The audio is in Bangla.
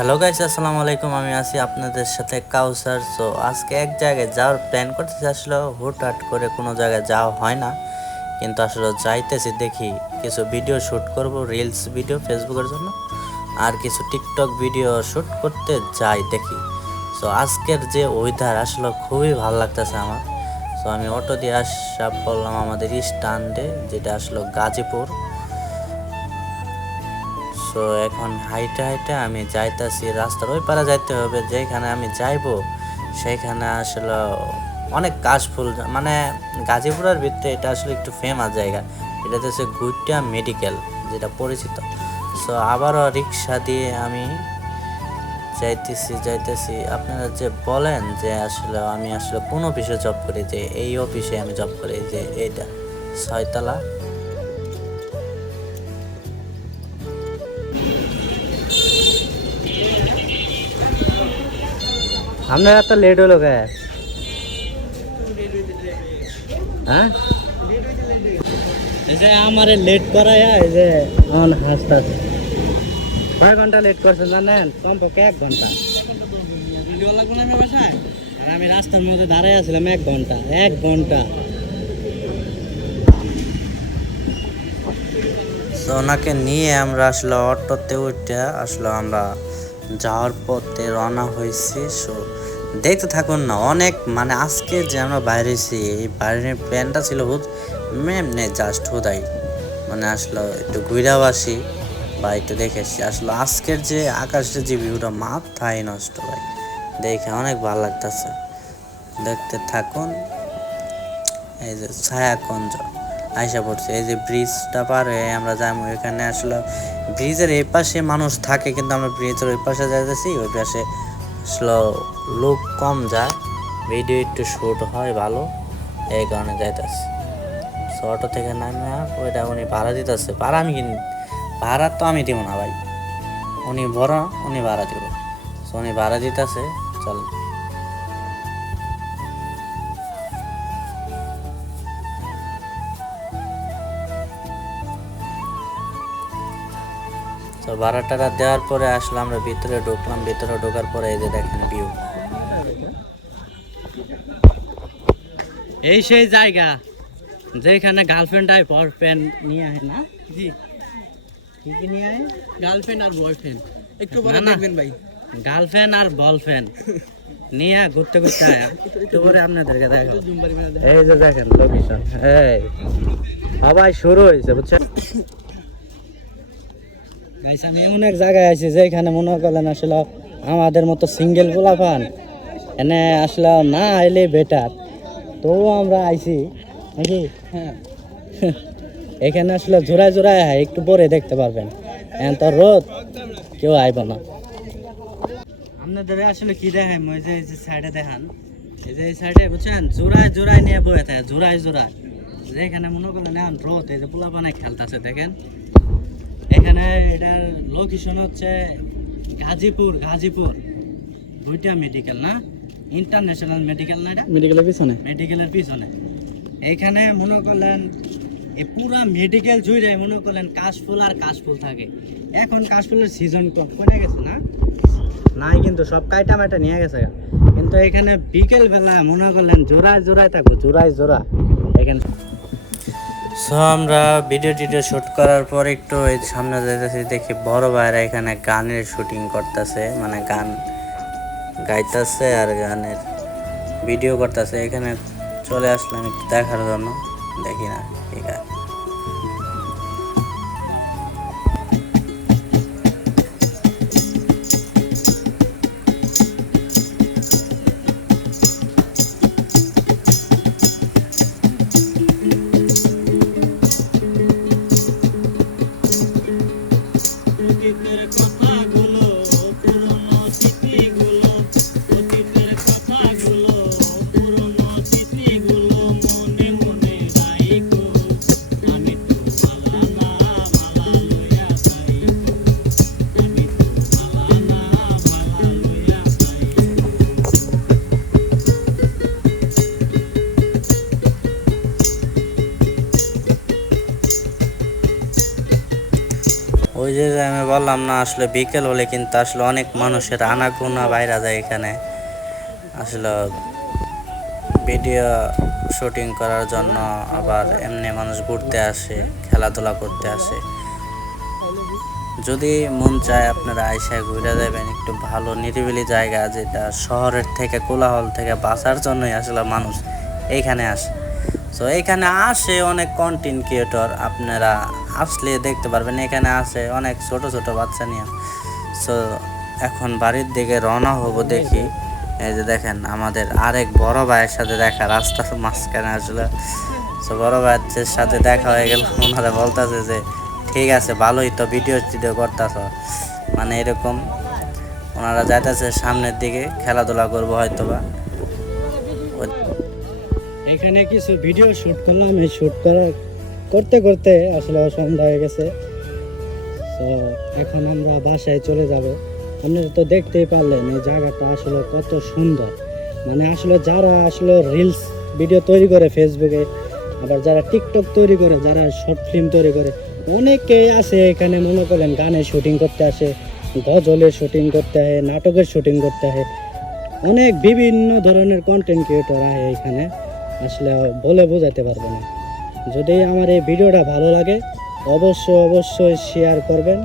হ্যালো গাইস আসসালামু আলাইকুম। আমি আছি আপনাদের সাথে কাউসার সো আজকে এক জায়গায় যাওয়ার প্ল্যান করতেছি। আসলে হুটহাট করে কোনো জায়গায় যাওয়া হয় না। কিন্তু আসলে যাইতেছি, দেখি কিছু ভিডিও শ্যুট করব রিলস ভিডিও ফেসবুকের জন্য, আর কিছু টিকটক ভিডিও শ্যুট করতে যাই, দেখি। সো আজকের যে ওয়েদার আসলে খুবই ভালো লাগতেছে আমার। সো আমি অটো দিয়ে আসা, পড়লাম আমাদের স্ট্যান্ডে, যেটা আসলো গাজীপুর। সো এখন হাইটে হাইটে আমি যাইতাছি, রাস্তার ওই পারে যাইতে হবে, যেখানে আমি যাইবো সেইখানে আসলে অনেক কাশফুল মানে গাজীপুরের ভিতরে এটা আসলে একটু ফেমাস জায়গা। এটা হচ্ছে গুইটা মেডিকেল, যেটা পরিচিত। সো আবারও রিক্সা দিয়ে আমি যাইতেছি যাইতেছি। আপনারা যে বলেন যে আসলে আমি আসলে কোন অফিসে জব করি, যে এই অফিসে আমি জব করি, যে এইটা। ছয়তলা। আপনার এত লেট হলো কে? হ্যাঁ? যে আমারে লেট করায়া এই যে অন হাসতাছে। কয় ঘণ্টা লেট করছেন জানেন? কমপক্ষে এক ঘণ্টা। ভিডিও লাগবে না আমি বাসায়? আর আমি রাস্তার মধ্যে দাঁড়াই আছিলাম এক ঘণ্টা এক ঘণ্টা। তো ওনাকে নিয়ে আমরা আসলে অটোতে উঠে আসলে আমরা যাওয়ার পথে রওনা হয়েছি সো দেখতে থাকুন না, অনেক মানে আজকে যে আমরা বাইরে হয়েছি এই বাইরের প্ল্যানটা ছিল হুদ এমনি জাস্ট হুদাই। মানে আসলে একটু ঘুরাও আসি, বা একটু দেখে আসি। আসলে আজকের যে আকাশের যে ভিউটা মাথায় নষ্ট ভাই, দেখে অনেক ভালো লাগতেছে। দেখতে থাকুন, এই যে ছায়াকুঞ্জ, আইসা পড়ছে। এই যে ব্রিজটা পার হয়ে আমরা যাব এখানে আসলে ব্রিজের এই পাশে মানুষ থাকে, কিন্তু আমরা ব্রিজের ওই পাশে যাইতেছি, ওই পাশে আসলে লুক কম যায় ভিডিও একটু শ্যুট হয় ভালো, এই কারণে যাইতেছে। সো অটো থেকে নামে ওইটা উনি ভাড়া দিতেছে। ভাড়া আমি কিনি ভাড়া তো আমি দিব না ভাই। উনি বড়, উনি ভাড়া দিব। সো উনি ভাড়া দিতেছে, চল। তো ভাড়া টাড়া দেওয়ার পরে আসলে আমরা ভিতরে ঢুকলাম ভিতরে ঢোকার পরে এই যে দেখেন ভিউ এই সেই জায়গা যেখানে গার্লফ্রেন্ড আয় বয়ফ্রেন্ড নিয়ে আয় না? জি। কি কি নিয়ে আয়? গার্লফ্রেন্ড আর বয়ফ্রেন্ড একটু পরে দেখবেন ভাই। গার্লফ্রেন্ড আর বয়ফ্রেন্ড নিয়ে ঘুরতে ঘুরতে আয়। একটু করে আপনাদেরকে দেখো একটু জুম বাড়ি মেরে এই যে দেখেন লোকেশন এই। সবাই শুরু হয়েছে বুঝছেন? গাইস আমি এমন এক জায়গায় আছি যেখানে মনে করলেন আসলে আমাদের মতো সিঙ্গেল গোলা পান এনে আসলে না এলে বেটার তবুও আমরা আইছি, নাকি? হ্যাঁ। এখানে আসলে জোড়ায় জোড়ায় হয় একটু পরে দেখতে পারবেন। এখন তো রোদ, কেউ আইব না। আপনাদের আসলে কি দেখাই ওই যে, এই যে সাইডে দেখান। এই যে এই সাইডে বুঝছেন? জোড়ায় জোড়ায় নিয়ে বয়ে থাকে, জোড়ায় জোড়ায়। যেখানে মনে করলেন এখন রোদ, এই যে পোলা পানে খেলতেছে, দেখেন। এখানে এটার লোকেশন হচ্ছে গাজীপুর গাজীপুর। দুইটা মেডিকেল না? ইন্টারন্যাশনাল মেডিকেল না এটা? মেডিকেলের পিছনে? মেডিকেলের পিছনে। এইখানে মনে করলেন এ পুরা মেডিকেল জুড়ে মনে করলেন কাশফুল আর কাশফুল থাকে। এখন কাশফুলের সিজন কম কমে গেছে না? নাই কিন্তু সব কাইটা মাইটা নিয়ে গেছে। কিন্তু এখানে বিকেল বেলা মনে করলেন জোড়ায় জোড়ায় থাকো জোড়ায় জোড়া। এখানে সো আমরা ভিডিও টিডিও শুট করার পর একটু ওই সামনে যেতেছি দেখি বড় ভাইরা এখানে গানের শুটিং করতেছে মানে গান গাইতেছে আর গানের ভিডিও করতেছে। এখানে চলে আসলাম একটু দেখার জন্য, দেখি না ঠিক আছে ওই যে আমি বললাম না, আসলে বিকেল হলে কিন্তু আসলে অনেক মানুষের আনাগোনা বাইরা যায় এখানে। আসলে ভিডিও শুটিং করার জন্য আবার এমনি মানুষ ঘুরতে আসে, খেলাধুলা করতে আসে। যদি মন চায় আপনারা আইসায় ঘুরে যাবেন, একটু ভালো নিরিবিলি জায়গা যেটা শহরের থেকে কোলাহল থেকে বাঁচার জন্যই আসলে মানুষ এইখানে আসে। তো এখানে আসে অনেক কন্টেন্ট ক্রিয়েটর আপনারা আসলে দেখতে পারবেন, এখানে আসে অনেক ছোট ছোট বাচ্চা নিয়ে। সো এখন বাড়ির দিকে রওনা হব দেখি। এই যে দেখেন, আমাদের আরেক বড় ভাইয়ের সাথে দেখা, রাস্তার মাঝখানে আসলে। তো বড় ভাইয়ের সাথে দেখা হয়ে গেল, ওনারা বলতেছে যে, ঠিক আছে, ভালোই তো ভিডিও টিডিও করতেছ। মানে এরকম, ওনারা যাইতেছে সামনের দিকে, খেলাধুলা করব হয়তো বা এখানে কিছু ভিডিও শুট করলাম। এই শুট করা করতে করতে আসলে সন্ধ্যা হয়ে গেছে। তো এখন আমরা বাসায় চলে যাব। আপনারা তো দেখতেই পারলেন, এই জায়গাটা আসলে কত সুন্দর। মানে আসলে যারা আসলে রিলস ভিডিও তৈরি করে ফেসবুকে আবার যারা টিকটক তৈরি করে, যারা শর্ট ফিল্ম তৈরি করে, অনেকেই আছে এখানে মনে করেন গানের শুটিং করতে আসে গজলের শুটিং করতে হয় নাটকের শুটিং করতে হয় অনেক বিভিন্ন ধরনের কন্টেন্ট ক্রিয়েটর আছে এখানে। আসলে বলে বোঝাতে পারব না। যদি আমার এই ভিডিওটা ভালো লাগে, অবশ্যই অবশ্যই শেয়ার করবেন।